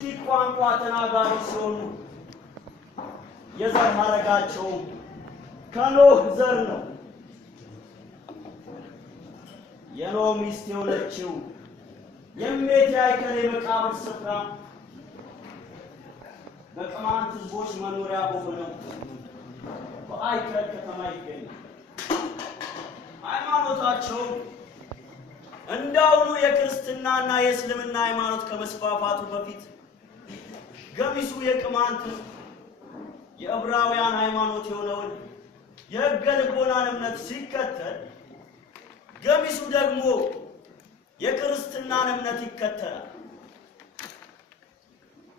ቋንቋ ተናጋሪ ሲሆኑ የዘር ሐረጋቸው ከኖህ ዘር ነው። የኖህ ሚስት የሆነችው የሜት ያይከል የመቃብር ስፍራ በቅማንት ሕዝቦች መኖሪያ በሆነው በአይከል ከተማ ይገኛል። ሃይማኖታቸው እንዳውኑ የክርስትናና የእስልምና ሃይማኖት ከመስፋፋቱ በፊት ገሚሱ የቅማንት የዕብራውያን ሃይማኖት የሆነውን የሕገ ልቦናን እምነት ሲከተል፣ ገሚሱ ደግሞ የክርስትናን እምነት ይከተላል።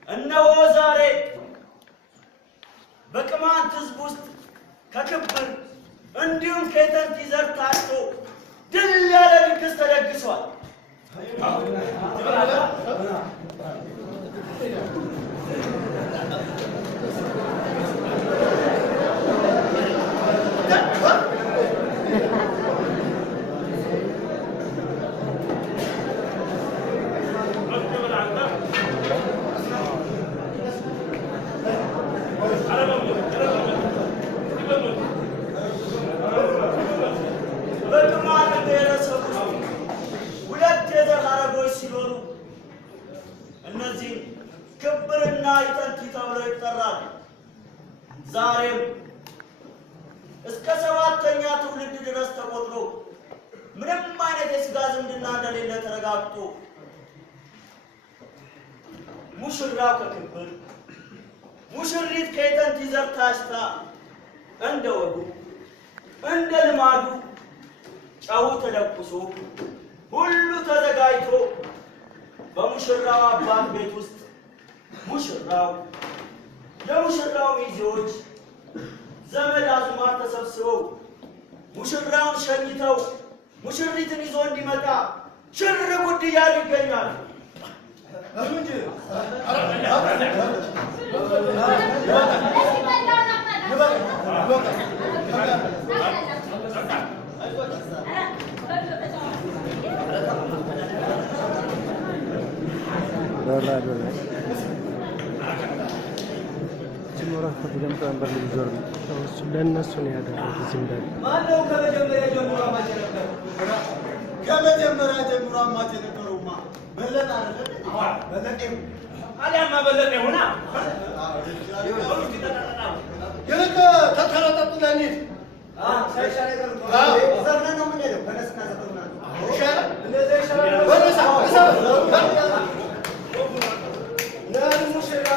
እነሆ ዛሬ በቅማንት ሕዝብ ውስጥ ከክብር እንዲሁም ከየተንቲ ዘር ታጭቶ ድል ያለ ድግስ ተደግሷል። እነዚህ ክብርና ይጠንት ተብለው ይጠራሉ። ዛሬም እስከ 7ኛ ትውልድ ድረስ ተቆጥሮ ምንም አይነት የሥጋ ዝምድና እንደሌለ ተረጋግጦ ሙሽራው ከክብር ሙሽሪት ከይጠንት ዘር ታጭታ እንደ ወጉ እንደ ልማዱ ጨው ተደቁሶ ሁሉ ተዘጋጅቶ በሙሽራው አባት ቤት ውስጥ ሙሽራው የሙሽራው ሚዜዎች ዘመድ አዝማድ ተሰብስበው ሙሽራውን ሸኝተው ሙሽሪትን ይዞ እንዲመጣ ሽር ጉድ እያሉ ይገኛሉ። ለእነሱ ነው ያደረጉት። ዝም ብለው ማነው ከመጀመሪያ ጀምሮ አማች ነበር? ከመጀመሪያ ጀምሮ አማች ነበሩማ በለጠ አይደል? አዎ በለጠ። አሊያማ በለጠ ሆና የለጠ ተተረጠጡ ለኔት ሳይሻለ ቀርቶ ዘመን ነው ምን ያለው ከነስና ዘፈና ይሻለ እንደዚህ ይሻለ ወረሳ ለሙሽራ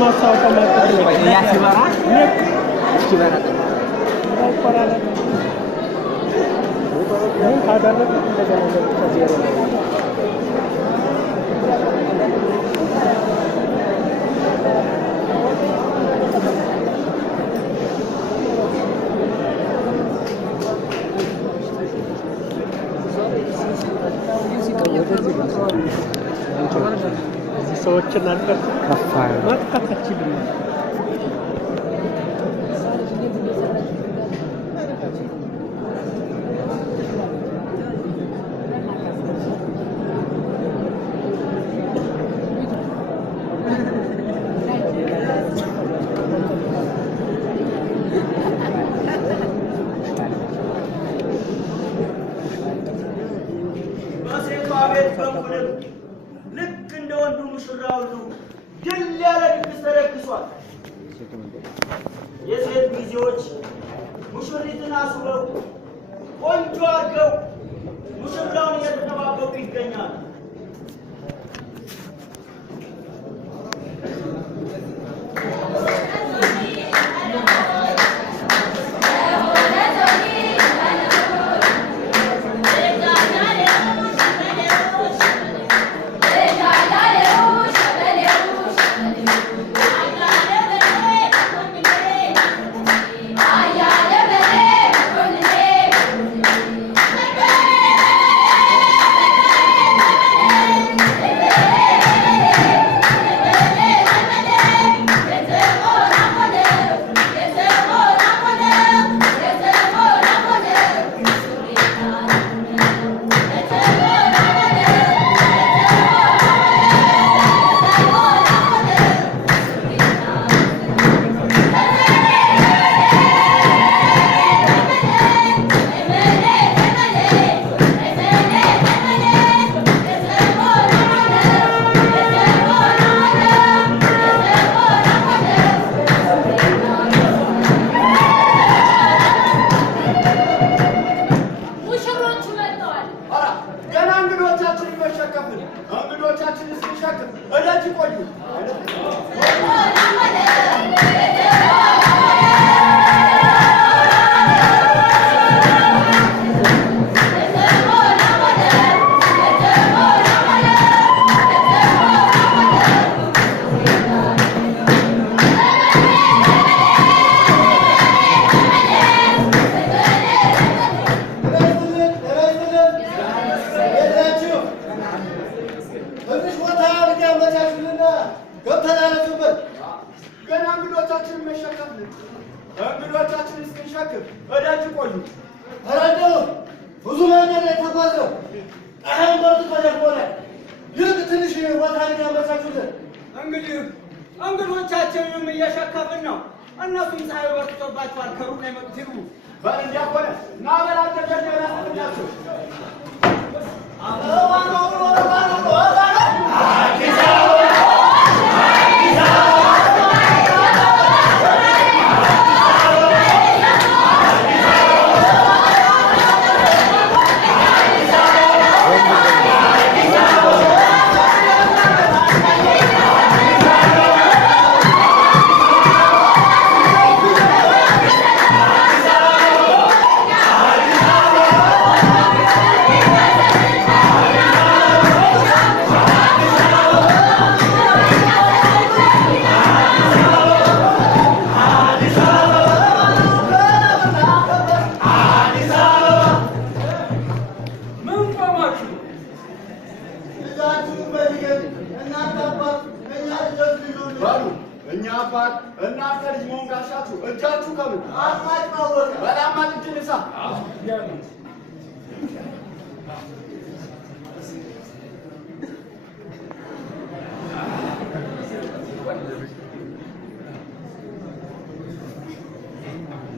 ማስታወቂያ ማቀጥ ነው ያሲባራ ሲባራ ይቆራረጥ ምን ካደረገ እንደገና ከዜሮ ሰዎችን አልቀር ከፋ ማጥቃታችን ልክ እንደ ወንዱ ሙሽራ ሁሉ ድል ያለ ድግስ ተደግሷል። የሴት ሚዜዎች ሙሽሪትን አስውበው ቆንጆ አድርገው ሙሽራውን እየተጠባበቁ ይገኛሉ። እንግዶቻችንንም እየሸከፍን ነው። እነሱም ፀሐይ በርትቶባቸዋል። ከሩቅ ነው የመጡት። ይግቡ። በል እንዲያኮነ ና በላቸው ጀርጀራ ናቸው።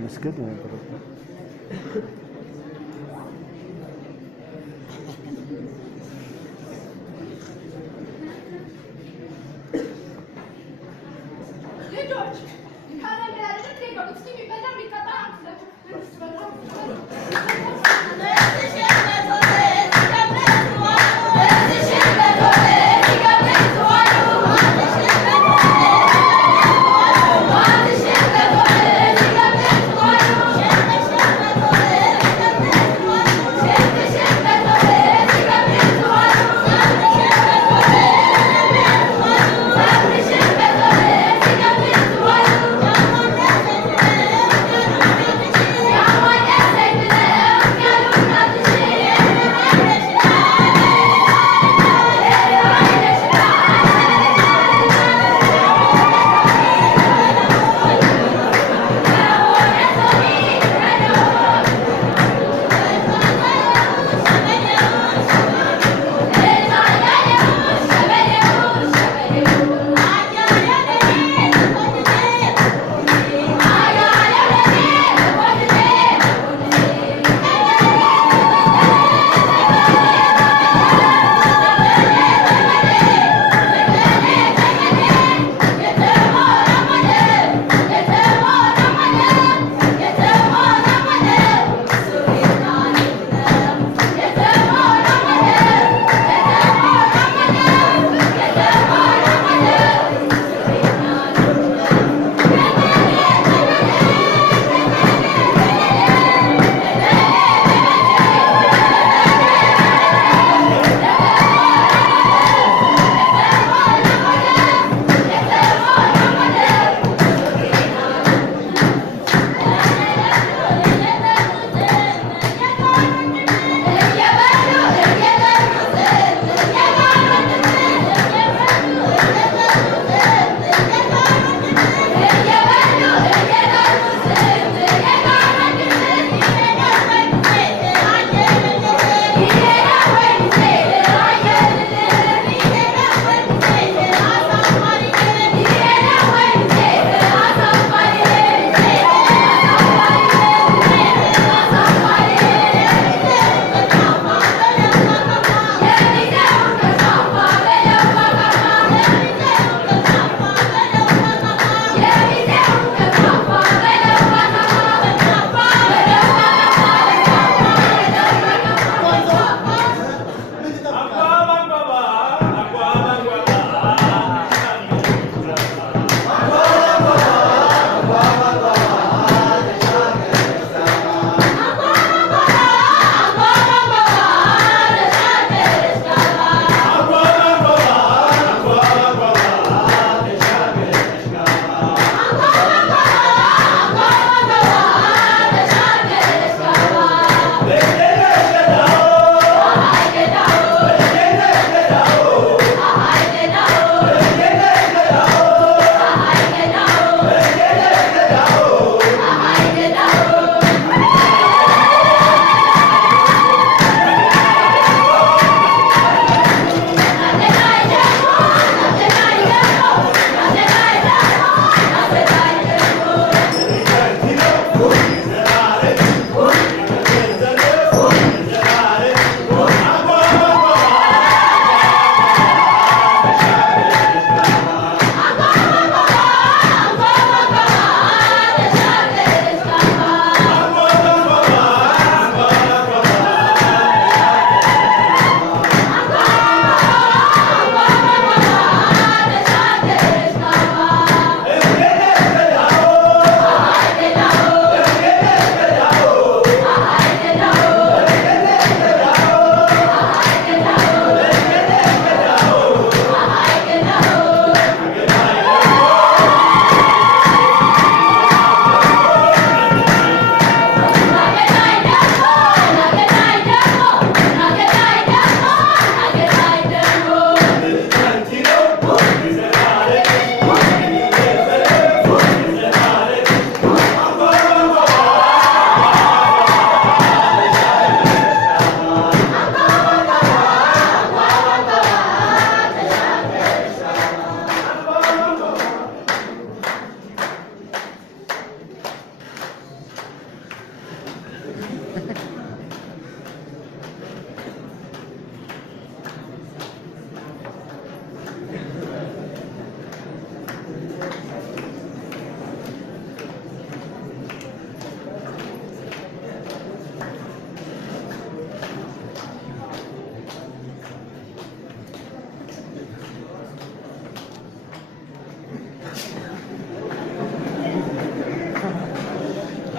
መስገድ ነው።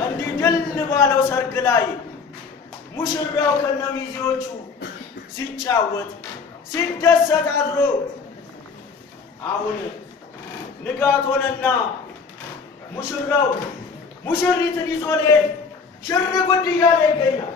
እንዲህ ድል ባለው ሰርግ ላይ ሙሽራው ከነሚዜዎቹ ሲጫወት ሲደሰት አድሮ አሁን ንጋት ሆነና ሙሽራው ሙሽሪትን ይዞ ሊሄድ ሽር ጉድ እያለ ይገኛል።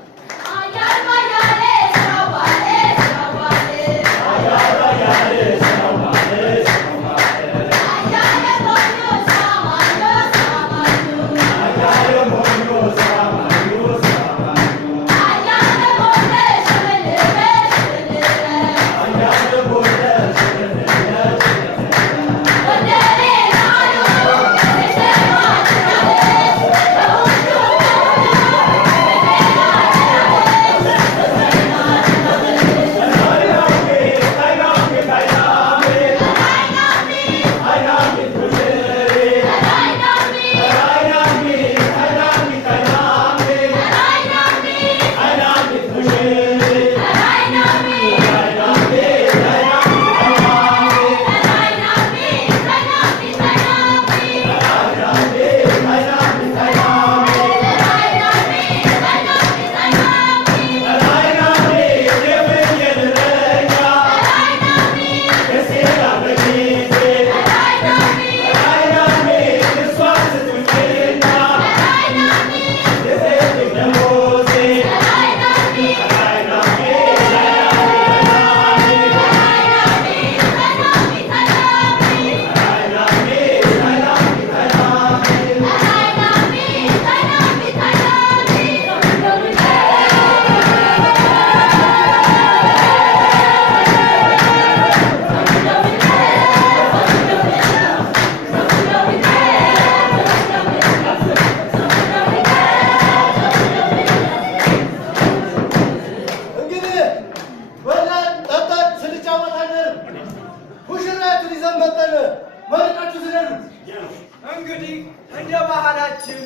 እንግዲህ እንደ ባህላችን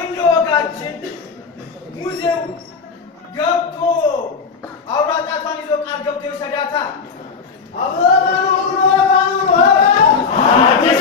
እንደ ወጋችን ሙዚየው ገብቶ አውራ ጣቷን ይዞ ቃል ገብቶ ይሰዳታል። አዲስ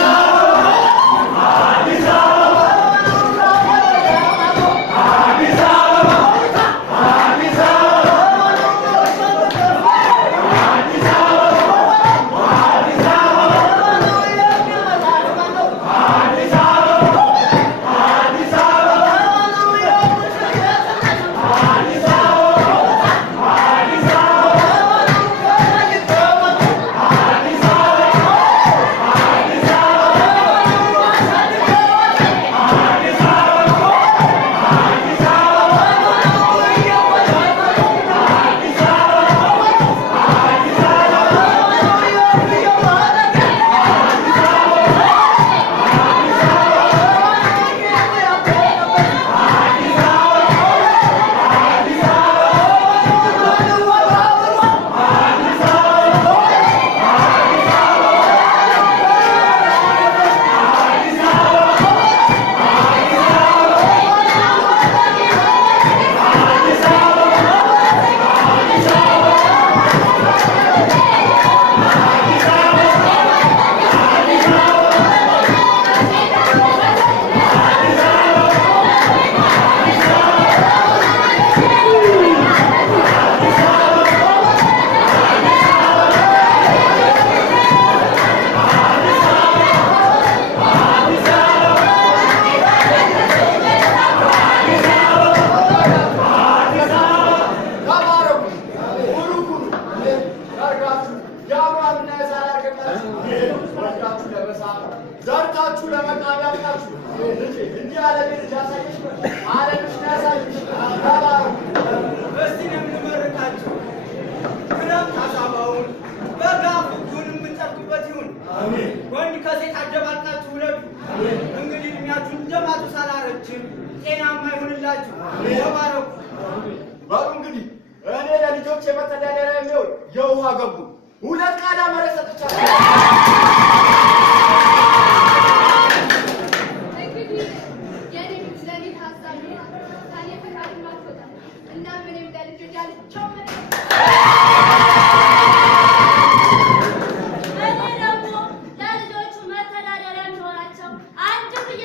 ዘርታችሁ ለመቃም ያብቃችሁ። እንዲህ ያለ ልጅ ያሳየሽ ዓለምሽ ያሳየሽ። እስቲ የምንመርቃችሁ ክረምት አሳባውን በጋ ፍጉን የምንጠብቅበት ይሁን። ወንድ ከሴት አደባልቃችሁ ውለዱ። እንግዲህ እድሜያችሁ እንደማቱ ሳላረጅም ጤናማ ይሁንላችሁ። ተባረኩ። በሉ እንግዲህ እኔ ለልጆች የመተዳደሪያ የሚሆን የውሃ ገቡ 2 ቃዳ መሬት ሰጥቻለሁ። አንድ ብዬ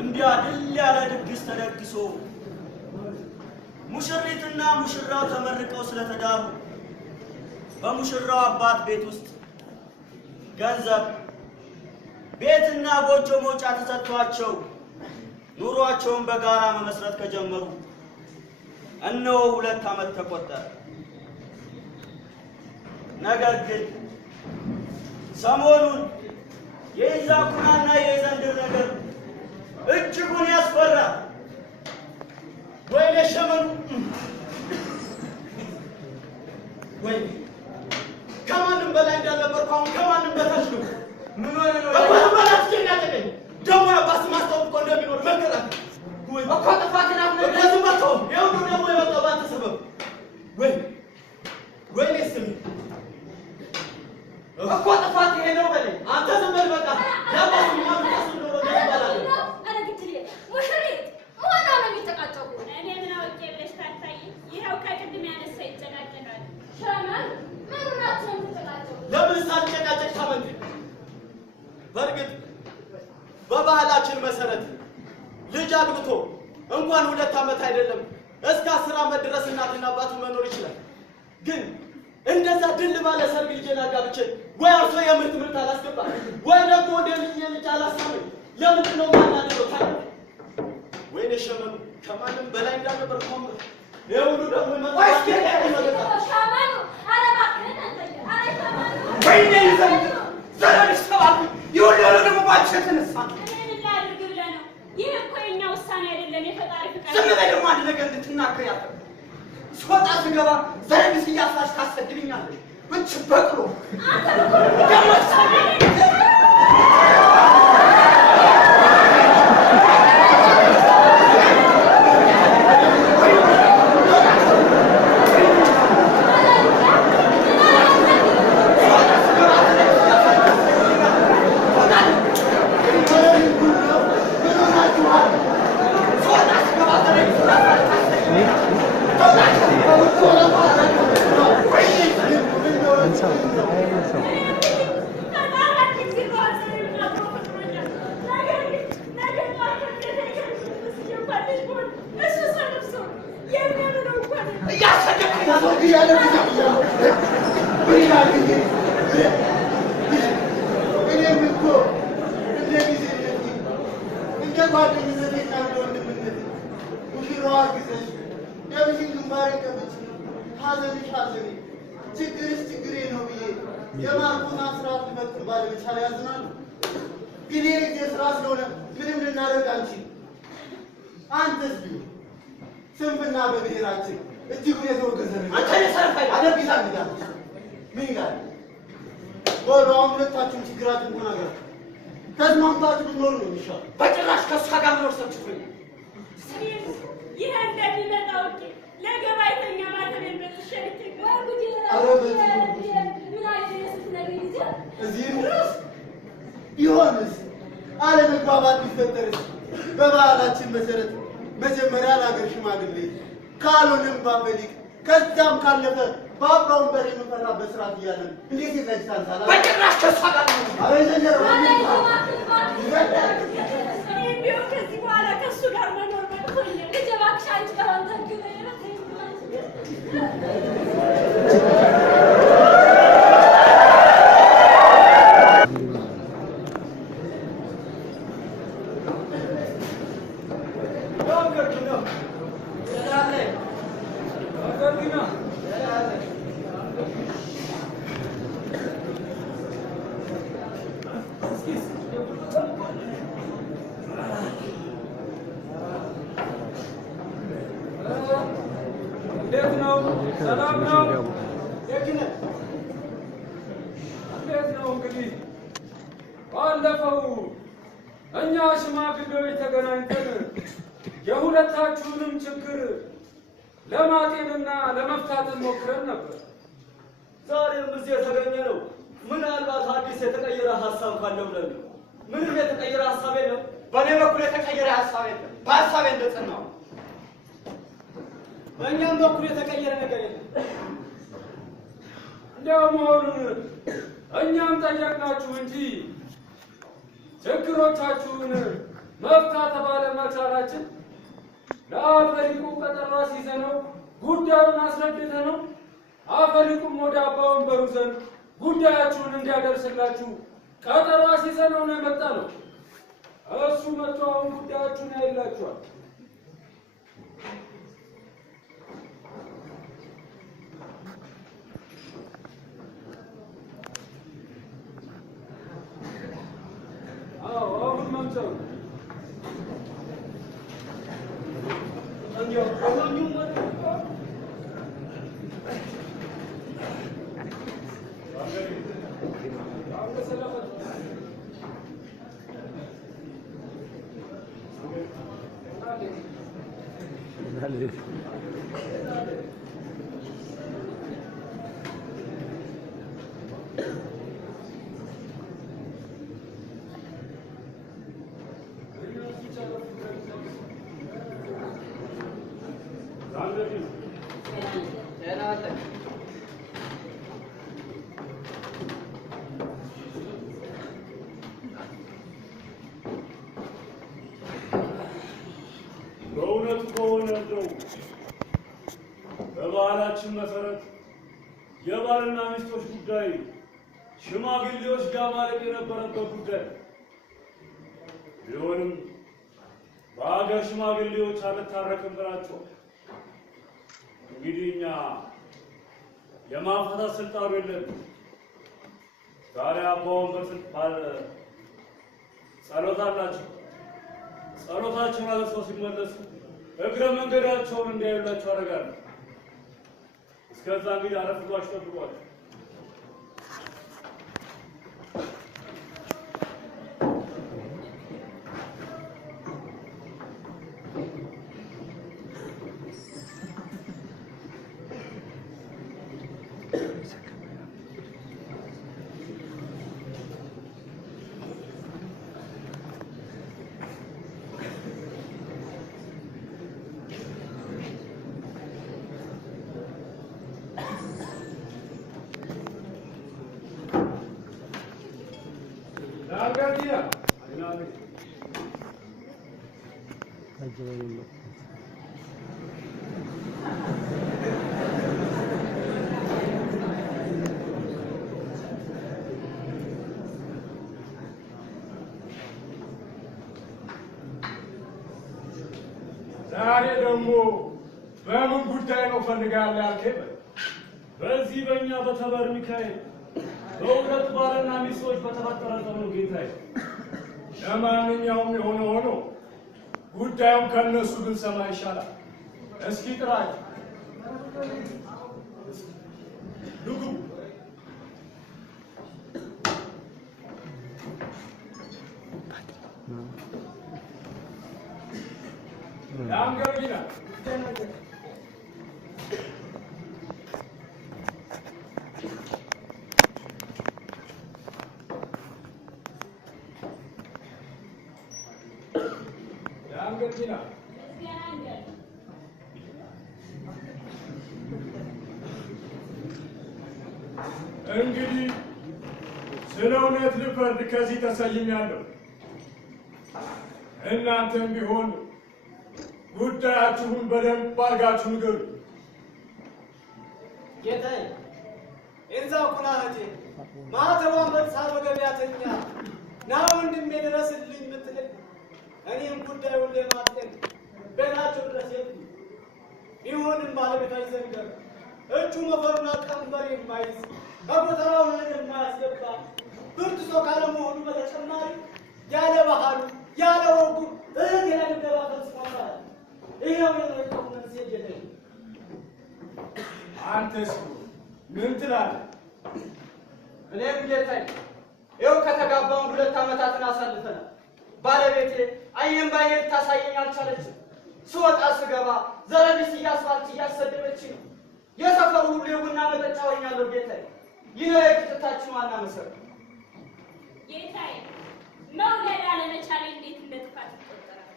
እንዲያ ድል ያለ ድግስ ተደግሶ ሙሽሪትና ሙሽራው ተመርቀው ስለተዳሩ በሙሽራው አባት ቤት ውስጥ ገንዘብ ቤትና ጎጆ መውጫ ተሰጥቷቸው ኑሯቸውን በጋራ መመስረት ከጀመሩ እነሆ 2 ዓመት ተቆጠረ። ነገር ግን ሰሞኑን የኢዛኩናና የዘንድር ነገር እጅጉን ያስፈራል። ወይኔ ሸመኑ ወይ ከማንም በላይ እንዳልነበርኩ አሁን ከማንም በታች ነው። ምን ሆነ ነው በባላት ሲናገኝ ደሞ ያባስ ማስተውቆ እንደሚኖር መከራት ወይ እኮ ጥፋትና እንደዚህ መጥቶ ይሁን ደግሞ የመጣው ባንተ ሰበብ ወይኔ ስሚ እኮ ጥፋት ይሄ ነው በለኝ። አንተ ዝም በል በቃ ያባስ ማምጣስ ነው ይባላል። አረግትልኝ ሙሽሪት ማና ነው የሚተቃጨው? እኔ ምን አውቄ ብለሽ ታታይ? ይሄው ከቅድም ያነሳ ይጨቃጨቃል። ሸመን ምን ናቸው ተጨቃጨቁ? ለምን ሳልጨቃጨቅ ታመንክ? በርግጥ በባህላችን መሰረት ልጅ አግብቶ እንኳን 2 ዓመት አይደለም እስከ 10 ዓመት ድረስ እናትና አባቱ መኖር ይችላል። ግን እንደዛ ድል ባለ ሰርግ ልጅን አጋብቼ ወይ አርሶ የምርት ምርት አላስገባ ወይ ደግሞ ወደ ልጅ አላሳምን ለምንድን ነው ማናደው ታዲያ? ወይኔ ሸመኑ ከማንም በላይ እንዳልነበር ቆም ይሁሉ ደግሞ መጣሽ ሸመኑ አረባክን አንተ አረ ሸመኑ ወይኔ ዘንድ ዘራሽ ተባሉ ይወላለ ደግሞ ባልሸት ተነሳ ምን ላድርግ ብለህ ነው? ይህ እኮ የኛ ውሳኔ አይደለም፣ የፈጣሪ ፍቃድ። ዝም በይ ደግሞ አንድ ነገር እንድትናገር ያለ ስወጣ ስገባ ዘረግስ እያሳሽ ታሰድብኛለሽ። እች በቅሎ አንተ ደግሞ የሁለታችሁንም ችግር ለማጤንና ለመፍታት ሞክረን ነበር። ዛሬም እዚህ የተገኘ ነው ምናልባት አዲስ የተቀየረ ሐሳብ ካለ ብለን ነው። ምንም የተቀየረ ሐሳብ የለም። በእኔ በኩል የተቀየረ ሐሳብ የለም። በሐሳቤ እንደጸናው። በእኛም በኩል የተቀየረ ነገር የለም። እንደው መሆኑን እኛም ጠየቅናችሁ እንጂ ችግሮቻችሁን መፍታት ባለመቻላችን ለአፈሊቁ ቀጠሮ ሲዘነው ጉዳዩን አስረድተነው አፈሊቁም ወደ አባ ወንበሩ ዘንድ ጉዳያችሁን እንዲያደርስላችሁ ቀጠሮ ሲዘነው ነው የመጣ ነው። እሱ መጥቶ አሁን ጉዳያችሁን ያይላችኋል። አሁን መምጫው በባህላችን መሰረት የባልና ሚስቶች ጉዳይ ሽማግሌዎች ጋር ማለት የነበረበት ጉዳይ ቢሆንም በአገር ሽማግሌዎች አልታረቅም ብላችኋል። እንግዲህ እኛ የማፋታት ስልጣኑ የለንም። ዛሬ አባ ወንበር ጸሎት አላቸው። ጸሎታቸውን አለሰው ሲመለሱ እግረ መንገዳቸውን እንዲያዩላቸው አደርጋለሁ። እስከዛ እንግዲህ አረፍቷቸው ጠብቋቸው። ዛሬ ደግሞ በምን ጉዳይ ነው ፈልጋለህ ያልከኝ? በዚህ በእኛ በተበር ሚካኤል በሁለት ባልና ሚስቶች በተፈጠረ ጠብ ነው ጌታዬ። ለማንኛውም የሆነ ሆኖ ጉዳዩን ከነሱ ብንሰማ ይሻላል። እስኪ ጥራቸው። ልጉ ዳንገርጊና ዳንገርጊና እንግዲህ ስለ እውነት ልፈርድ ከዚህ ተሰይሜያለሁ። እናንተም ቢሆን ጉዳያችሁን በደንብ አድርጋችሁ ንገሩ። ጌታዬ እንዛው ኩናቴ ማተቧን በጥሳ በገበያተኛ ና ወንድሜ ድረስልኝ ምትል እኔም ጉዳዩን ለማጤን ቤታቸው ድረስ የሉ ቢሆንም ባለቤቷ ይዘንገር እጁ መፈሩና ቀንበር የማይዝ ከጎተራው ነገር የማያስገባ ብርቱ ሰው ካለመሆኑ በተጨማሪ ያለ ባህሉ ያለ ወጉ ገና ድብደባ ፈጽሟል። ይኸው የመጣው መንስኤ ጌታዬ። አንተስ ምን ትላለህ? እኔም ጌታዬ ይኸው ከተጋባውን 2 ዓመታትን አሳልፈናል። ባለቤቴ አይኔን ባይኔ ልታሳየኝ አልቻለችም። ስወጣ ስገባ ዘረቢስ እያስባለች እያሰደበች ነው። የሰፈሩ ሁሉ የቡና መጠጫ ሆኛለሁ ጌታዬ። ይህ ነው የቅጥታችን ዋና መሰረት። ጌታዬ መውለድ አለመቻሌ እንዴት እንደ ጥፋት ይቆጠራል?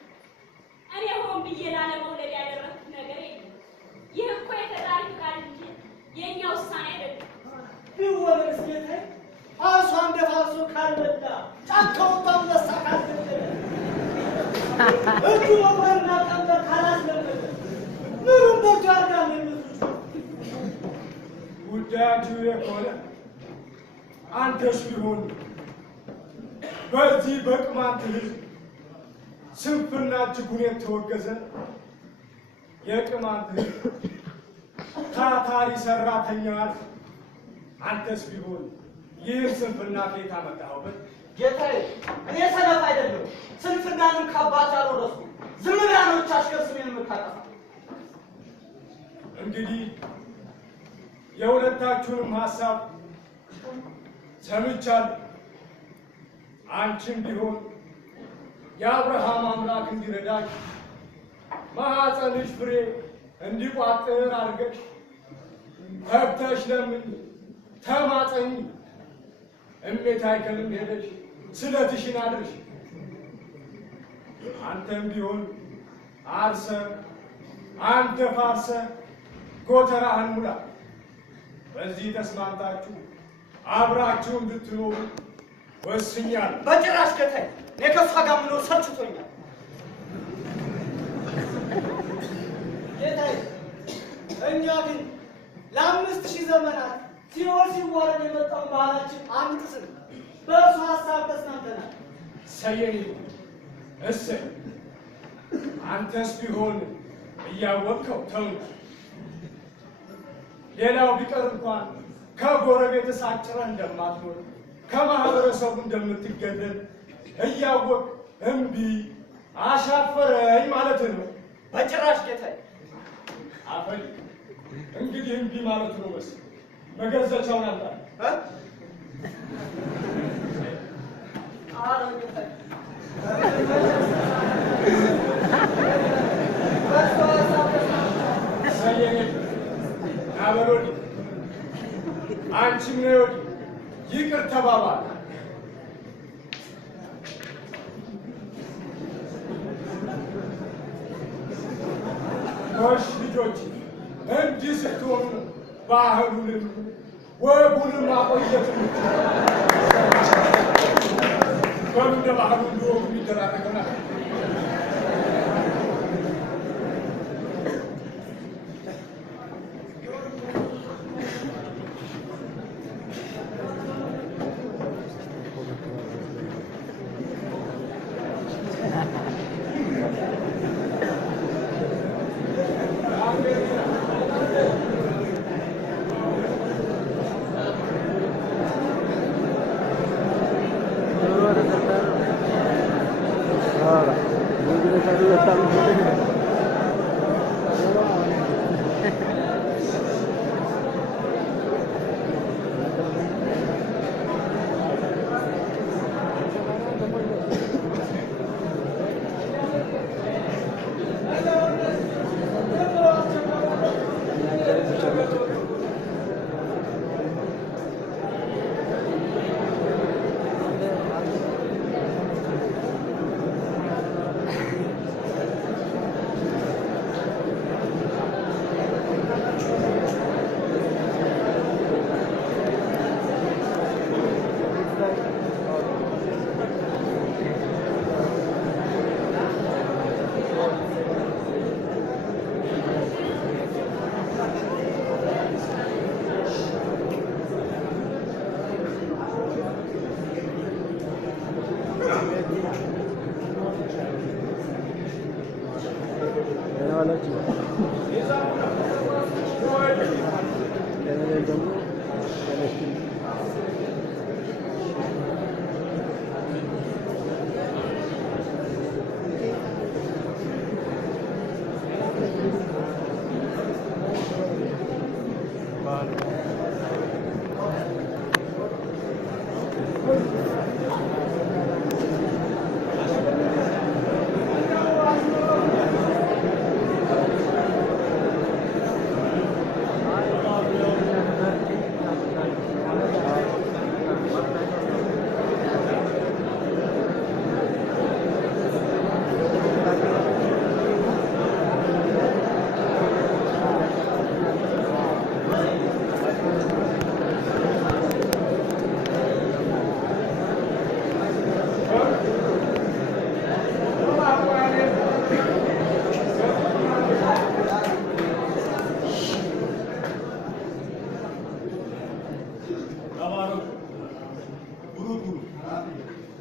እኔ ሆን ብዬ ላለመውለድ ያደረኩት ነገር የለም። ይህ እኮ የፈጣሪ ፍቃድ እንጂ የእኛ ውሳኔ አይደለም። ቢወለድስ ጌታዬ አርሶ እንደ ፋርሶ ካልበላ ጫካው ባንበሳ ካልገደለ እጁ ወንበርና ቀንበር ካላስለመደ ምኑን በእጁ ያድርጋል የሚሉት ጉዳያችሁ የሆነ አንተስ ቢሆን በዚህ በቅማንት ሕዝብ ስንፍና እጅጉን የተወገዘ የቅማንት ሕዝብ ታታሪ ሰራተኛ አንተስ ቢሆን ይህን ስንፍና ከየት አመጣኸው? ጌታዬ እኔ ሰነፍ አይደለሁም። ስንፍናንም ከአባት ያልወረስኩ ዝም ብላ ነው ብቻ አሽከር ስሜን የምታጠፋ። እንግዲህ የሁለታችሁንም ሀሳብ ሰምቻለሁ። አንቺም ቢሆን የአብርሃም አምላክ እንዲረዳሽ ማኅፀንሽ ፍሬ እንዲቋጥር አድርገሽ ተግተሽ ለምን ተማፀኝ። እሜት አይከልም ሄደሽ ስለትሽን አድርሽ። አንተም ቢሆን አርሰ አንተ ፋርሰ ጎተራህን ሙላ። በዚህ ተስማምታችሁ አብራችሁ እንድትኖሩ ወስኛለሁ። በጭራሽ ጌታዬ እኔ ከእሷ ጋር ምኖር ሰልችቶኛል። ጌታዬ እኛ ግን ለ5000 ዘመናት ሲኦል ሲዋረድ የመጣውን ባህላችን አንጥስም። በእሱ ሀሳብ ተስማምተናል። ሰየኝ እሰይ። አንተስ ቢሆን እያወቅኸው ተው። ሌላው ቢቀር እንኳን ከጎረቤት ሳጭረህ እንደማትኖር ከማህበረሰቡ እንደምትገለል እያወቅ እምቢ አሻፈረኝ ማለት ነው። በጭራሽ ጌታዬ። አፈል እንግዲህ እምቢ ማለት ነው መሰለኝ። መገዘቻውን አምጣ። ኧረ ጌታዬ ሰየኔ ናበሎዲ አንቺም ነይ ወዲህ ይቅር ተባባል። እሺ ልጆች እንዲህ ስትሆኑ ባህሉንም ወጉንም ማቆየት በሉ እንደ ባህሉ እንዲወጉ የሚደራረገናል።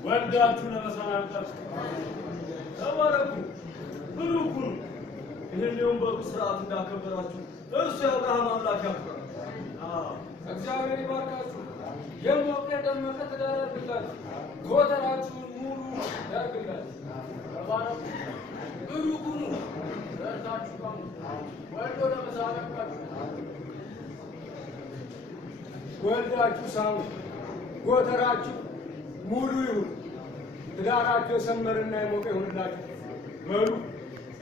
ወልዳችሁ ለመሰናበታችሁ ተባረኩ፣ ብሩኩ። ይህን የወንበሩ ስርዓት እንዳከበራችሁ እርሱ የአብርሃም አምላክ ያክብራል። እግዚአብሔር ይባርካችሁ፣ የሞቀ ደመቀ ትዳር ያድርግላችሁ፣ ጎተራችሁን ሙሉ ያድርግላችሁ። ተባረኩ፣ ብሩክ ሁኑ፣ በርታችሁ ቃሙ፣ ወልዶ ለመሳለቃችሁ ወልዳችሁ ሳሙ፣ ጎተራችሁ ሙሉ ይሁን፣ ትዳራችሁ የሰመረና የሞቀ ይሁንላችሁ። በሉ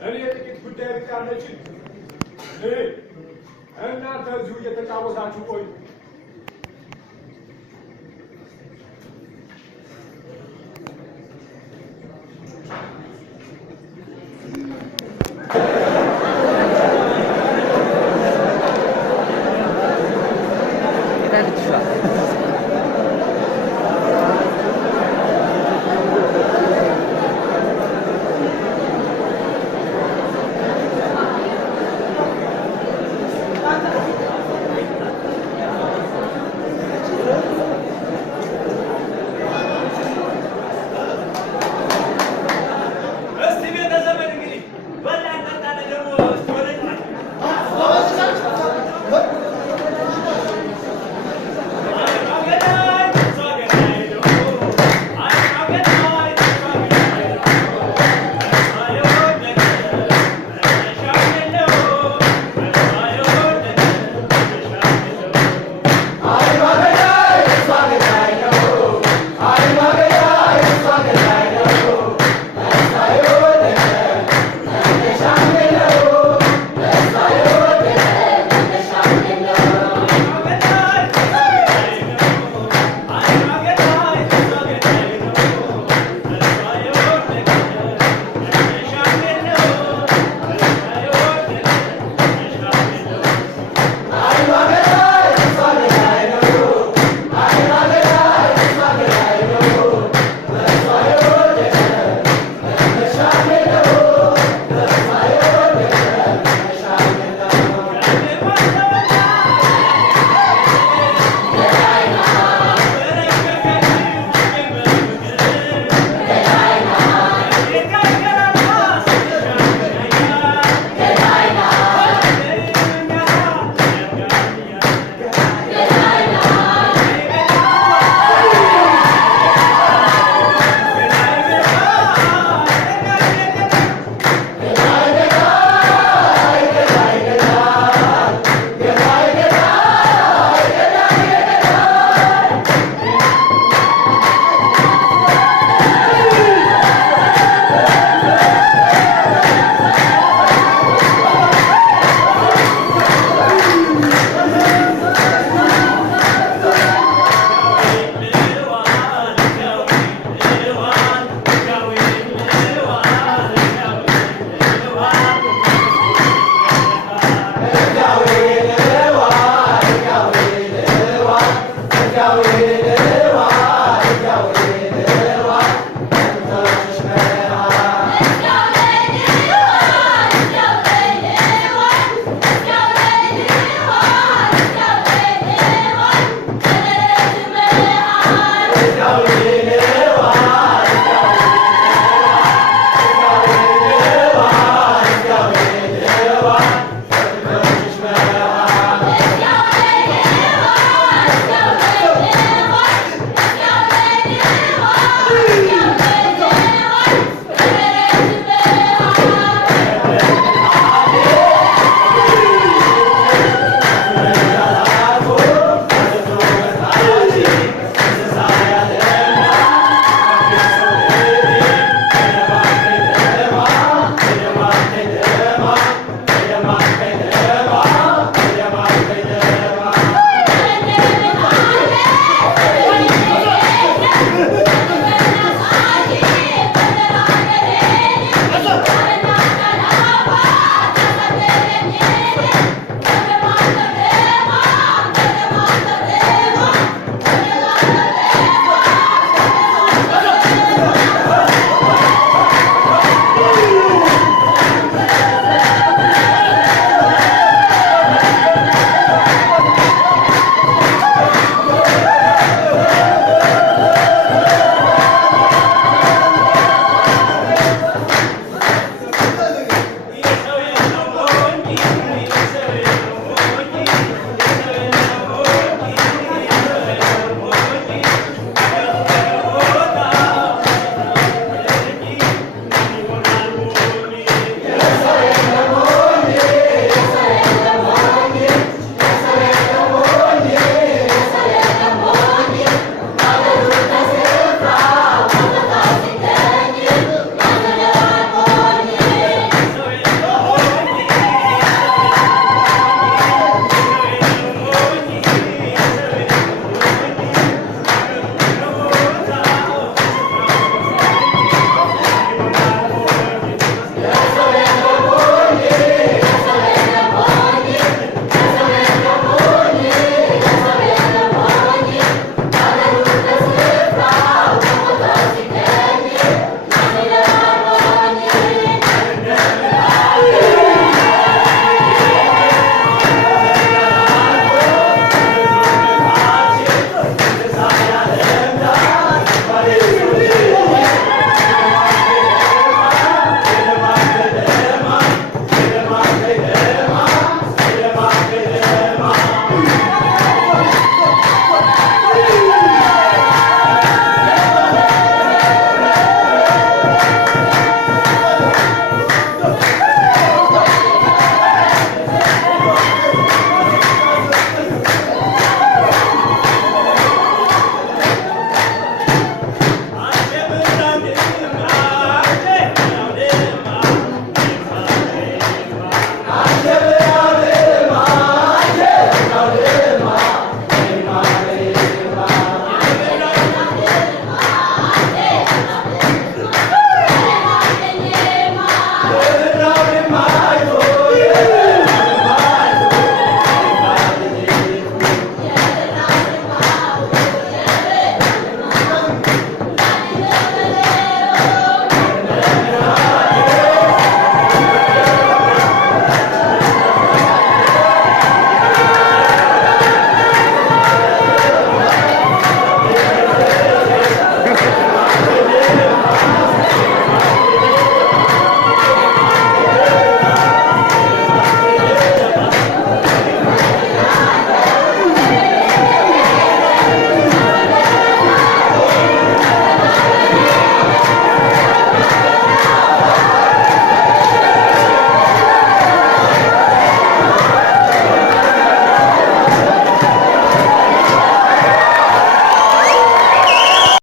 እኔ ጥቂት ጉዳይ ብቻ አለችኝ። እናንተ እዚሁ እየተጫወታችሁ ቆዩ። እስቲ ቤተ ዘመድ እንግዲህ በላ እንጠጣ ደግሞ